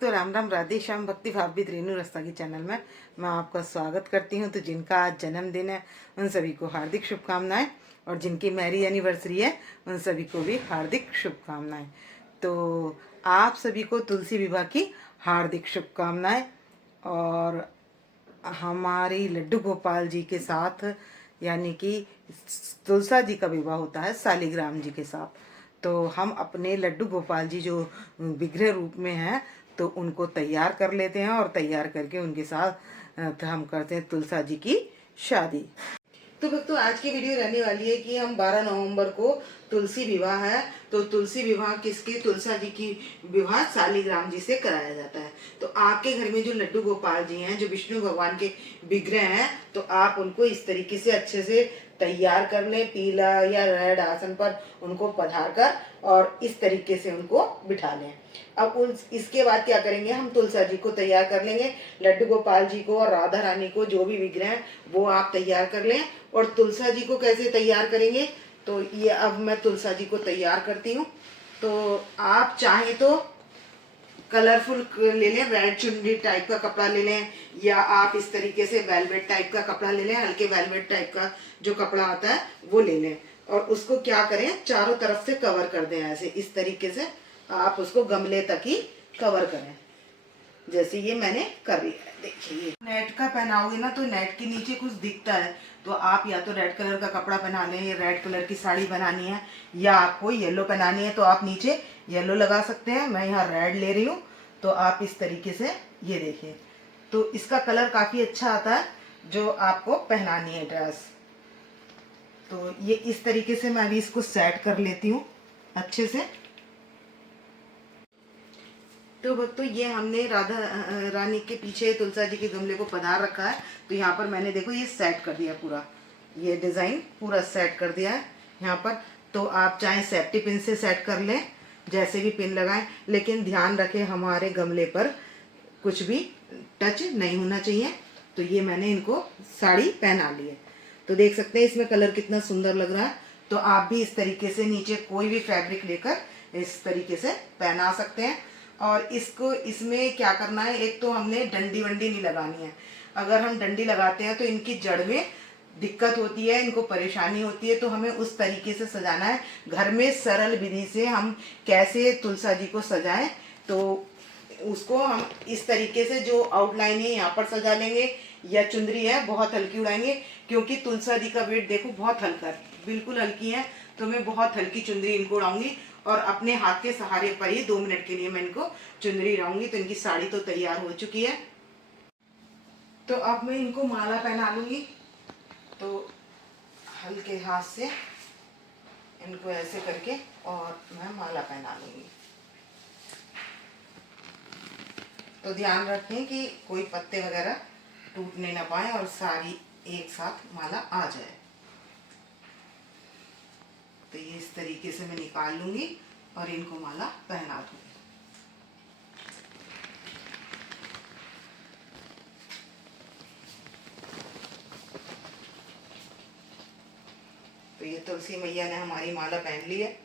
भक्तों, राम राम, राधे श्याम। भक्ति भावविद रेणु रस्तागी चैनल में मैं आपका स्वागत करती हूं। तो जिनका आज जन्मदिन है उन सभी को हार्दिक शुभकामनाएं, और जिनकी मैरिज एनिवर्सरी है उन सभी को भी हार्दिक शुभकामनाएं। तो आप सभी को तुलसी विवाह की हार्दिक शुभकामनाएं। और हमारी लड्डू गोपाल जी के साथ, यानी कि तुलसा जी का विवाह होता है शालिग्राम जी के साथ। तो हम अपने लड्डू गोपाल जी जो विग्रह रूप में हैं, तो उनको तैयार कर लेते हैं, और तैयार करके उनके साथ हम करते हैं तुलसा जी की शादी। तो भक्तों, आज की वीडियो रहने वाली है कि हम 12 नवंबर को तुलसी विवाह है, तो तुलसी विवाह किसकी, तुलसा जी की विवाह शालिग्राम जी से कराया जाता है। तो आपके घर में जो लड्डू गोपाल जी हैं, जो विष्णु भगवान के विग्रह हैं, तो आप उनको इस तरीके से अच्छे से तैयार कर लें। पीला या रेड आसन पर उनको पधार कर और इस तरीके से उनको बिठा लें। अब इसके बाद क्या करेंगे, हम तुलसा जी को तैयार कर लेंगे। लड्डू गोपाल जी को और राधा रानी को, जो भी विग्रह है वो आप तैयार कर लें। और तुलसा जी को कैसे तैयार करेंगे, तो ये अब मैं तुलसा जी को तैयार करती हूँ। तो आप चाहें तो कलरफुल ले लें, रेड चुन्नी टाइप का कपड़ा ले लें, या आप इस तरीके से वेलवेट टाइप का कपड़ा ले लें। हल्के वेलवेट टाइप का जो कपड़ा आता है वो ले लें, और उसको क्या करें, चारों तरफ से कवर कर दें। ऐसे इस तरीके से आप उसको गमले तक ही कवर करें, जैसे ये मैंने कर लिया है। देखिए, नेट का पहनाओगे ना तो नेट के नीचे कुछ दिखता है, तो आप या तो रेड कलर का कपड़ा पहना लें, या रेड कलर की साड़ी बनानी है, या आपको येलो पहनानी है तो आप नीचे येलो लगा सकते हैं। मैं यहाँ रेड ले रही हूँ, तो आप इस तरीके से, ये देखिए, तो इसका कलर काफ़ी अच्छा आता है जो आपको पहनानी है ड्रेस। तो ये इस तरीके से मैं अभी इसको सेट कर लेती हूँ अच्छे से। तो भक्तों, ये हमने राधा रानी के पीछे तुलसा जी के गमले को पधार रखा है। तो यहाँ पर मैंने, देखो, ये सेट कर दिया पूरा, ये डिज़ाइन पूरा सेट कर दिया है यहाँ पर। तो आप चाहे सेफ्टी पिन से सेट कर लें, जैसे भी पिन लगाएं, लेकिन ध्यान रखें हमारे गमले पर कुछ भी टच नहीं होना चाहिए। तो ये मैंने इनको साड़ी पहना ली है। तो देख सकते हैं इसमें कलर कितना सुंदर लग रहा है। तो आप भी इस तरीके से नीचे कोई भी फैब्रिक लेकर इस तरीके से पहना सकते हैं। और इसको, इसमें क्या करना है, एक तो हमने डंडी वंडी नहीं लगानी है। अगर हम डंडी लगाते हैं तो इनकी जड़ में दिक्कत होती है, इनको परेशानी होती है। तो हमें उस तरीके से सजाना है। घर में सरल विधि से हम कैसे तुलसा जी को सजाएं, तो उसको हम इस तरीके से, जो आउटलाइन है यहाँ पर सजा लेंगे, या चुंदरी है बहुत हल्की उड़ाएंगे, क्योंकि तुलसा जी का वेट देखो बहुत हल्का है, बिल्कुल हल्की है। तो मैं बहुत हल्की चुंदरी इनको उड़ाऊंगी, और अपने हाथ के सहारे पर ही 2 मिनट के लिए मैं इनको चुंदरी उड़ाऊंगी। तो इनकी साड़ी तो तैयार हो चुकी है। तो अब मैं इनको माला पहना लूंगी। तो हल्के हाथ से इनको ऐसे करके और मैं माला पहना लूंगी। तो ध्यान रखें कि कोई पत्ते वगैरह टूटने ना पाए, और सारी एक साथ माला आ जाए। तो ये इस तरीके से मैं निकाल लूंगी और इनको माला पहना दूंगी। तो ये तुलसी मैया ने हमारी माला पहन ली है।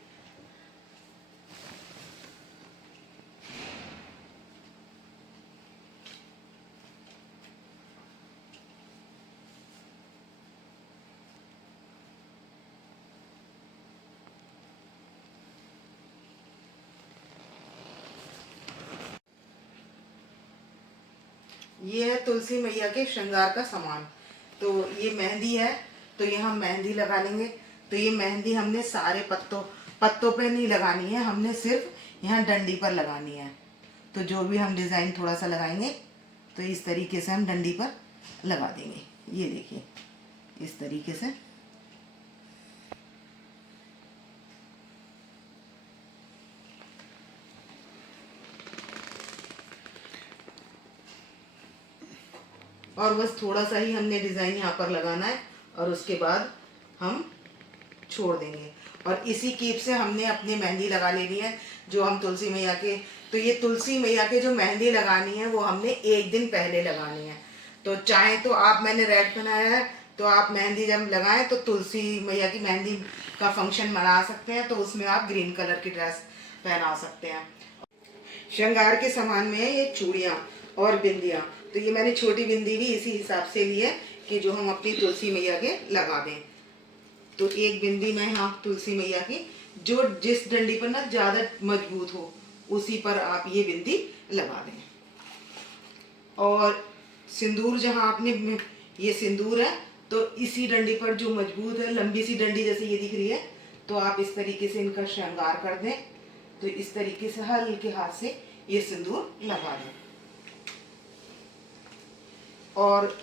ये है तुलसी मैया के श्रृंगार का सामान। तो ये मेहंदी है, तो ये हम मेहंदी लगा लेंगे। तो ये मेहंदी हमने सारे पत्तों पे नहीं लगानी है, हमने सिर्फ यहाँ डंडी पर लगानी है। तो जो भी हम डिज़ाइन थोड़ा सा लगाएंगे, तो इस तरीके से हम डंडी पर लगा देंगे। ये देखिए, इस तरीके से। और बस थोड़ा सा ही हमने डिज़ाइन यहाँ पर लगाना है, और उसके बाद हम छोड़ देंगे। और इसी कीप से हमने अपनी मेहंदी लगा लेनी है, जो हम तुलसी मैया के, तो ये तुलसी मैया के जो मेहंदी लगानी है वो हमने 1 दिन पहले लगानी है। तो चाहे तो आप, मैंने रेड बनाया है, तो आप मेहंदी जब लगाएं तो तुलसी मैया की मेहंदी का फंक्शन मना सकते हैं, तो उसमें आप ग्रीन कलर की ड्रेस पहना सकते हैं। श्रृंगार के सामान में है ये चूड़ियाँ और बिंदियाँ। तो ये मैंने छोटी बिंदी भी इसी हिसाब से ली है कि जो हम अपनी तुलसी मैया के लगा दें। तो एक बिंदी में हाँ तुलसी मैया की, जो जिस डंडी पर ना ज़्यादा मजबूत हो उसी पर आप ये बिंदी लगा दें। और सिंदूर जहाँ आपने, ये सिंदूर है तो इसी डंडी पर जो मजबूत है, लंबी सी डंडी जैसे ये दिख रही है, तो आप इस तरीके से इनका श्रृंगार कर दें। तो इस तरीके से हल्के हाथ से ये सिंदूर लगा दें। और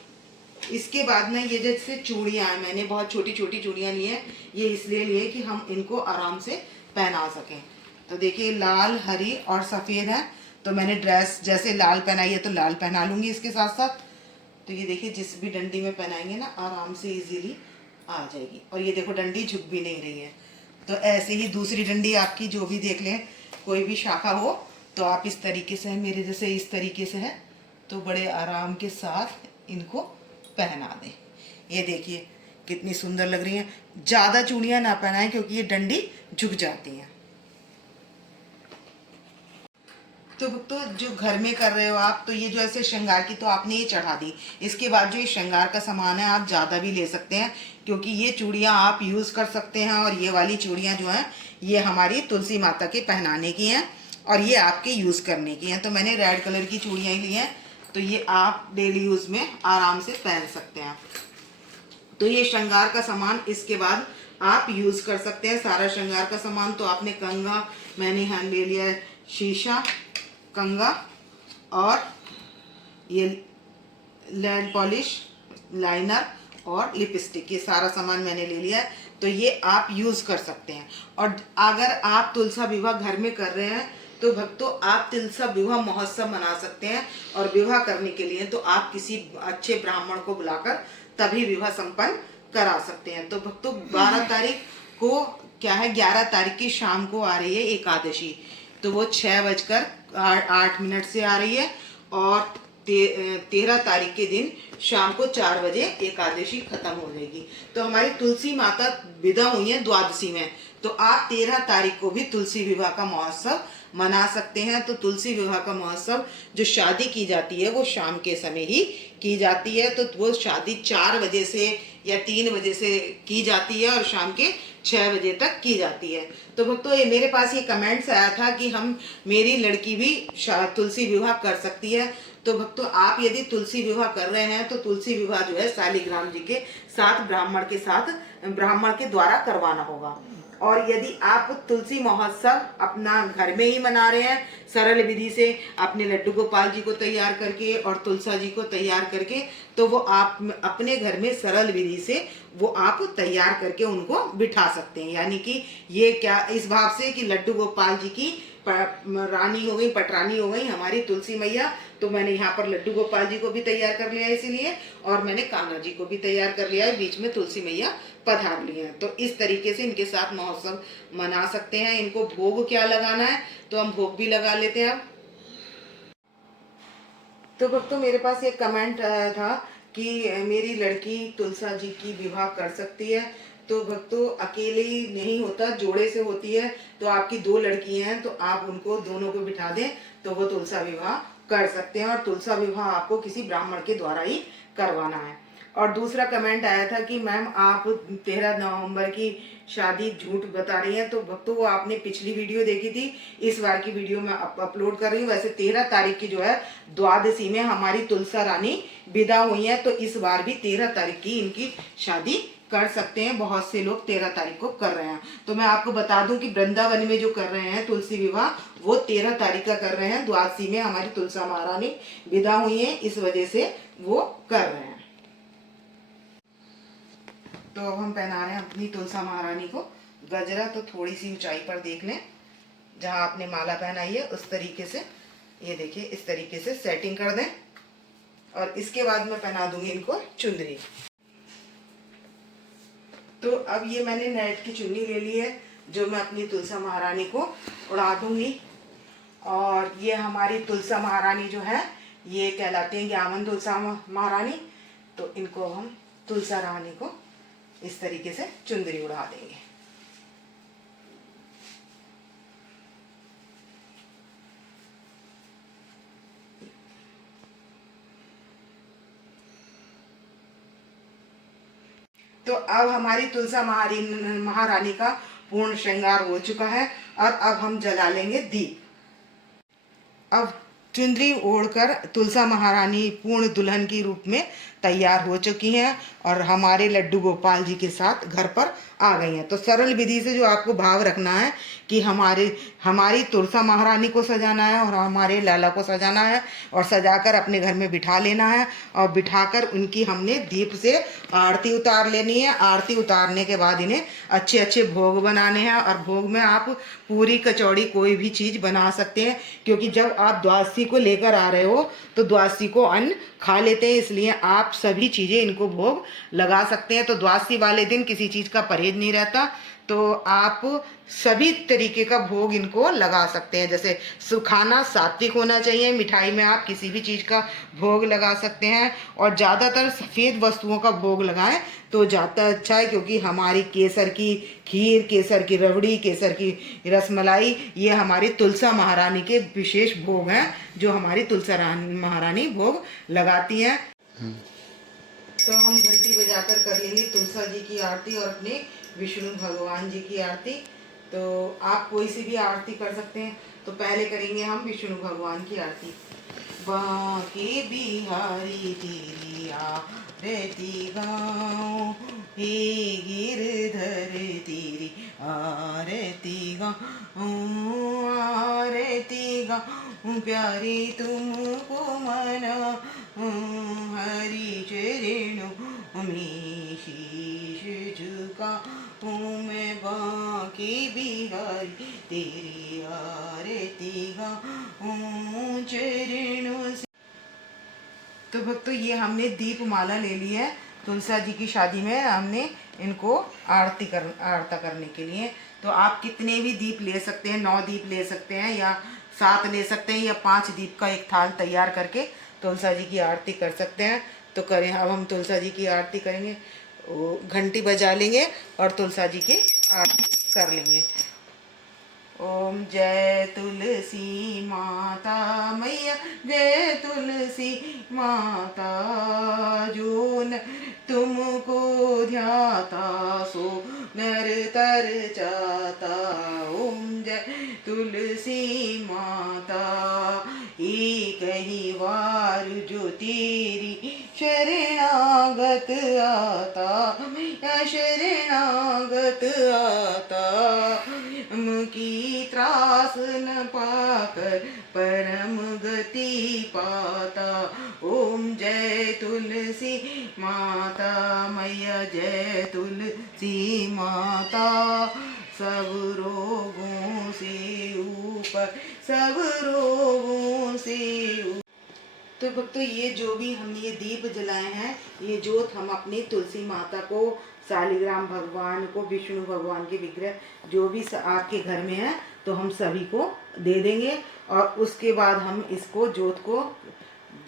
इसके बाद ना ये जैसे चूड़ियाँ हैं, मैंने बहुत छोटी छोटी चूड़ियाँ ली हैं, ये इसलिए लिए कि हम इनको आराम से पहना सकें। तो देखिए लाल, हरी और सफ़ेद है, तो मैंने ड्रेस जैसे लाल पहनाई है तो लाल पहना लूँगी इसके साथ साथ। तो ये देखिए जिस भी डंडी में पहनाएंगे ना आराम से इजीली आ जाएगी। और ये देखो डंडी झुक भी नहीं रही है। तो ऐसे ही दूसरी डंडी आपकी जो भी देख लें, कोई भी शाखा हो तो आप इस तरीके से, मेरे जैसे इस तरीके से है, तो बड़े आराम के साथ इनको पहना दें। ये देखिए कितनी सुंदर लग रही हैं। ज़्यादा चूड़ियाँ ना पहनाएं क्योंकि ये डंडी झुक जाती हैं। तो जो घर में कर रहे हो आप, तो ये जो ऐसे श्रृंगार की तो आपने ये चढ़ा दी, इसके बाद जो ये श्रृंगार का सामान है आप ज़्यादा भी ले सकते हैं, क्योंकि ये चूड़ियाँ आप यूज़ कर सकते हैं। और ये वाली चूड़ियाँ जो हैं ये हमारी तुलसी माता के पहनाने की हैं और ये आपके यूज़ करने की हैं। तो मैंने रेड कलर की चूड़ियाँ ही ली हैं, तो ये आप डेली यूज़ में आराम से पहन सकते हैं। तो ये श्रृंगार का सामान इसके बाद आप यूज़ कर सकते हैं। सारा श्रृंगार का सामान तो आपने कंघा, मैंने यहाँ ले लिया है शीशा, कंघा और ये नेल पॉलिश, लाइनर और लिपस्टिक, ये सारा सामान मैंने ले लिया है। तो ये आप यूज़ कर सकते हैं। और अगर आप तुलसा विवाह घर में कर रहे हैं तो भक्तों आप तुलसा विवाह महोत्सव मना सकते हैं। और विवाह करने के लिए तो आप किसी अच्छे ब्राह्मण को बुलाकर तभी विवाह संपन्न करा सकते हैं। तो भक्तों 12 तारीख को क्या है, 11 तारीख की शाम को आ रही है एकादशी। तो वो 6:08 से आ रही है और 13 तारीख के दिन शाम को 4 बजे एकादशी खत्म हो जाएगी। तो हमारी तुलसी माता विदा हुई है द्वादशी में, तो आप 13 तारीख को भी तुलसी विवाह का महोत्सव मना सकते हैं। तो तुलसी विवाह का महोत्सव जो शादी की जाती है वो शाम के समय ही की जाती है। तो वो शादी 4 बजे से या 3 बजे से की जाती है और शाम के 6 बजे तक की जाती है। तो भक्तों ये मेरे पास ये कमेंट्स आया था कि हम, मेरी लड़की भी तुलसी विवाह कर सकती है। तो भक्तों आप यदि तुलसी विवाह कर रहे हैं तो तुलसी विवाह जो है शालिग्राम जी के साथ ब्राह्मण के द्वारा करवाना होगा। और यदि आप तुलसी महोत्सव अपना घर में ही मना रहे हैं सरल विधि से, अपने लड्डू गोपाल जी को तैयार करके और तुलसा जी को तैयार करके, तो वो आप अपने घर में सरल विधि से वो आप तैयार करके उनको बिठा सकते हैं। यानी कि ये क्या, इस भाव से कि लड्डू गोपाल जी की रानी हो गई, पटरानी हो गई हमारी तुलसी मैया। तो मैंने यहाँ पर लड्डू गोपाल जी को भी तैयार कर लिया है इसीलिए, और मैंने कान्हा जी को भी तैयार कर लिया है, बीच में तुलसी मैया पधार लिए हैं। तो इस तरीके से इनके साथ महोत्सव मना सकते हैं। इनको भोग क्या लगाना है तो हम भोग भी लगा लेते हैं। अब तो भक्तों मेरे पास एक कमेंट आया था कि मेरी लड़की तुलसा जी की विवाह कर सकती है। तो भक्तों अकेले ही नहीं होता, जोड़े से होती है। तो आपकी 2 लड़कियां हैं तो आप उनको दोनों को बिठा दें तो वो तुलसा विवाह कर सकते हैं। और तुलसा विवाह आपको किसी ब्राह्मण के द्वारा ही करवाना है। और दूसरा कमेंट आया था कि मैम आप 13 नवंबर की शादी झूठ बता रही हैं। तो भक्तों वो आपने पिछली वीडियो देखी थी, इस बार की वीडियो मैं अपलोड कर रही हूँ। वैसे 13 तारीख की जो है द्वादशी में हमारी तुलसा रानी विदा हुई है, तो इस बार भी 13 तारीख की इनकी शादी कर सकते हैं। बहुत से लोग 13 तारीख को कर रहे हैं। तो मैं आपको बता दूं कि वृंदावन में जो कर रहे हैं तुलसी विवाह वो 13 तारीख का कर रहे हैं। द्वादशी में हमारी तुलसा महारानी विदा हुई है, इस वजह से वो कर रहे हैं। तो अब हम पहना रहे हैं अपनी तुलसा महारानी को गजरा। तो थोड़ी सी ऊंचाई पर देख लें, जहां आपने माला पहनाई है उस तरीके से, ये देखिए इस तरीके से सेटिंग कर दें। और इसके बाद मैं पहना दूंगी इनको चुंदरी। तो अब ये मैंने नेट की चुन्नी ले ली है जो मैं अपनी तुलसा महारानी को उड़ा दूंगी। और ये हमारी तुलसा महारानी जो है ये कहलाती है ज्ञावन तुलसा महारानी। तो इनको हम तुलसा रानी को इस तरीके से चुंदरी उड़ा देंगे। तो अब हमारी तुलसा महारानी का पूर्ण श्रृंगार हो चुका है और अब हम जला लेंगे दीप। अब चुंदरी ओढ़कर तुलसा महारानी पूर्ण दुल्हन की रूप में तैयार हो चुकी हैं और हमारे लड्डू गोपाल जी के साथ घर पर आ गई हैं। तो सरल विधि से जो आपको भाव रखना है कि हमारी तुलसा महारानी को सजाना है और हमारे लाला को सजाना है और सजाकर अपने घर में बिठा लेना है और बिठाकर उनकी हमने दीप से आरती उतार लेनी है। आरती उतारने के बाद इन्हें अच्छे अच्छे भोग बनाने हैं और भोग में आप पूरी कचौड़ी कोई भी चीज़ बना सकते हैं, क्योंकि जब आप द्वादशी को लेकर आ रहे हो तो द्वादशी को अन्न खा लेते हैं, इसलिए आप सभी चीज़ें इनको भोग लगा सकते हैं। तो द्वादशी वाले दिन किसी चीज़ का परहेज नहीं रहता, तो आप सभी तरीके का भोग इनको लगा सकते हैं। जैसे खाना सात्विक होना चाहिए, मिठाई में आप किसी भी चीज़ का भोग लगा सकते हैं और ज़्यादातर सफ़ेद वस्तुओं का भोग लगाएं तो ज़्यादा अच्छा है, क्योंकि हमारी केसर की खीर, केसर की रबड़ी, केसर की रसमलाई, ये हमारी तुलसा महारानी के विशेष भोग हैं जो हमारी तुलसा महारानी भोग लगाती हैं। तो हम घंटी बजाकर कर लेंगे तुलसा जी की आरती और अपने विष्णु भगवान जी की आरती। तो आप कोई सी भी आरती कर सकते हैं। तो पहले करेंगे हम विष्णु भगवान की आरती। बांके बिहारी तेरी आरती गाऊं, हे गिरधर तेरी आरती गाऊं, आरती गाऊं प्यारी तुमको मना, हरि चरणों में शीश झुकाऊं मैं, बांके बिहारी तेरी आरती गाऊं चरणों से। तो भक्तों, ये हमने दीप माला ले ली है तुलसा जी की शादी में हमने इनको आरता करने के लिए। तो आप कितने भी दीप ले सकते हैं, 9 दीप ले सकते हैं या 7 ले सकते हैं या 5 दीप का एक थाल तैयार करके तुलसा जी की आरती कर सकते हैं। तो करें, अब हम तुलसा जी की आरती करेंगे। घंटी बजा लेंगे और तुलसा जी की आरती कर लेंगे। ओम जय तुलसी माता मैया, जय तुलसी माता, जो न तुमको ध्याता सो नर तर जाता। ओम जय तुलसी माता, एक ही बार जो तेरी शरणागत आता, मैया शरणागत आता, की त्रास न पाकर परम गति पाता। ओम जय तुलसी माता मैया, जय तुलसी माता, सब रोगों से ऊपर, सब रोगों से ऊपर। तो भक्तों, ये जो भी हमने ये दीप जलाए हैं, ये जोत हम अपनी तुलसी माता को, शालिग्राम भगवान को, विष्णु भगवान के विग्रह जो भी आपके घर में है, तो हम सभी को दे देंगे। और उसके बाद हम इसको जोत को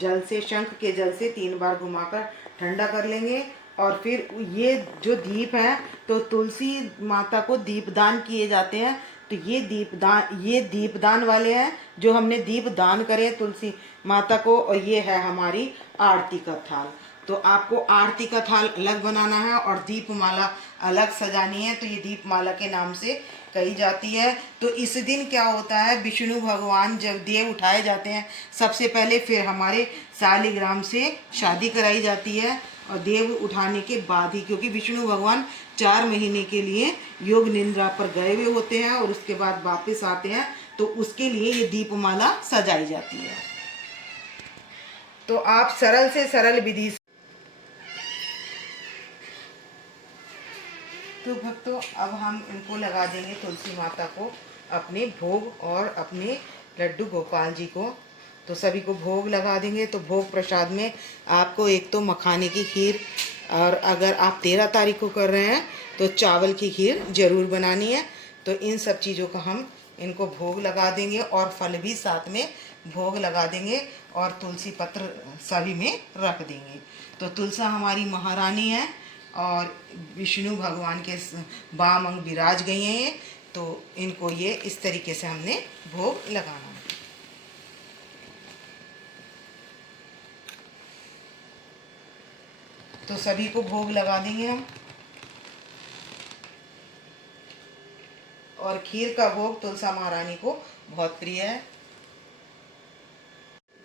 जल से, शंख के जल से 3 बार घुमाकर ठंडा कर लेंगे। और फिर ये जो दीप है, तो तुलसी माता को दीपदान किए जाते हैं। तो ये दीपदान वाले हैं जो हमने दीप दान करे तुलसी माता को, और ये है हमारी आरती का थाल। तो आपको आरती का थाल अलग बनाना है और दीप माला अलग सजानी है। तो ये दीप माला के नाम से कही जाती है। तो इस दिन क्या होता है, विष्णु भगवान जब देव उठाए जाते हैं सबसे पहले, फिर हमारे शालिग्राम से शादी कराई जाती है और देव उठाने के बाद ही, क्योंकि विष्णु भगवान 4 महीने के लिए योग निद्रा पर गए हुए होते हैं और उसके बाद वापस आते हैं, तो उसके लिए ये दीपमाला सजाई जाती है। तो आप सरल से सरल विधि। तो भक्तों, अब हम इनको लगा देंगे तुलसी माता को अपने भोग और अपने लड्डू गोपाल जी को। तो सभी को भोग लगा देंगे। तो भोग प्रसाद में आपको एक तो मखाने की खीर, और अगर आप 13 तारीख को कर रहे हैं तो चावल की खीर ज़रूर बनानी है। तो इन सब चीज़ों का हम इनको भोग लगा देंगे और फल भी साथ में भोग लगा देंगे और तुलसी पत्र सभी में रख देंगे। तो तुलसा हमारी महारानी है और विष्णु भगवान के वाम अंग विराज गई हैं ये। तो इनको ये इस तरीके से हमने भोग लगाना है। तो सभी को भोग लगा देंगे हम। और खीर का भोग तुलसा महारानी को बहुत प्रिय है।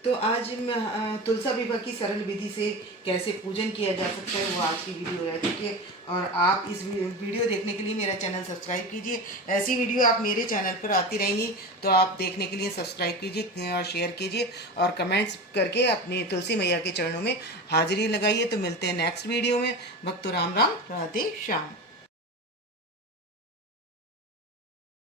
तो आज मैं तुलसा विवाह की सरल विधि से कैसे पूजन किया जा सकता है वो आज की वीडियो है, ठीक है। और आप इस वीडियो देखने के लिए मेरा चैनल सब्सक्राइब कीजिए। ऐसी वीडियो आप मेरे चैनल पर आती रहेंगी तो आप देखने के लिए सब्सक्राइब कीजिए और शेयर कीजिए और कमेंट्स करके अपने तुलसी मैया के चरणों में हाजिरी लगाइए। तो मिलते हैं नेक्स्ट वीडियो में। भक्तों राम राम, राधे श्याम।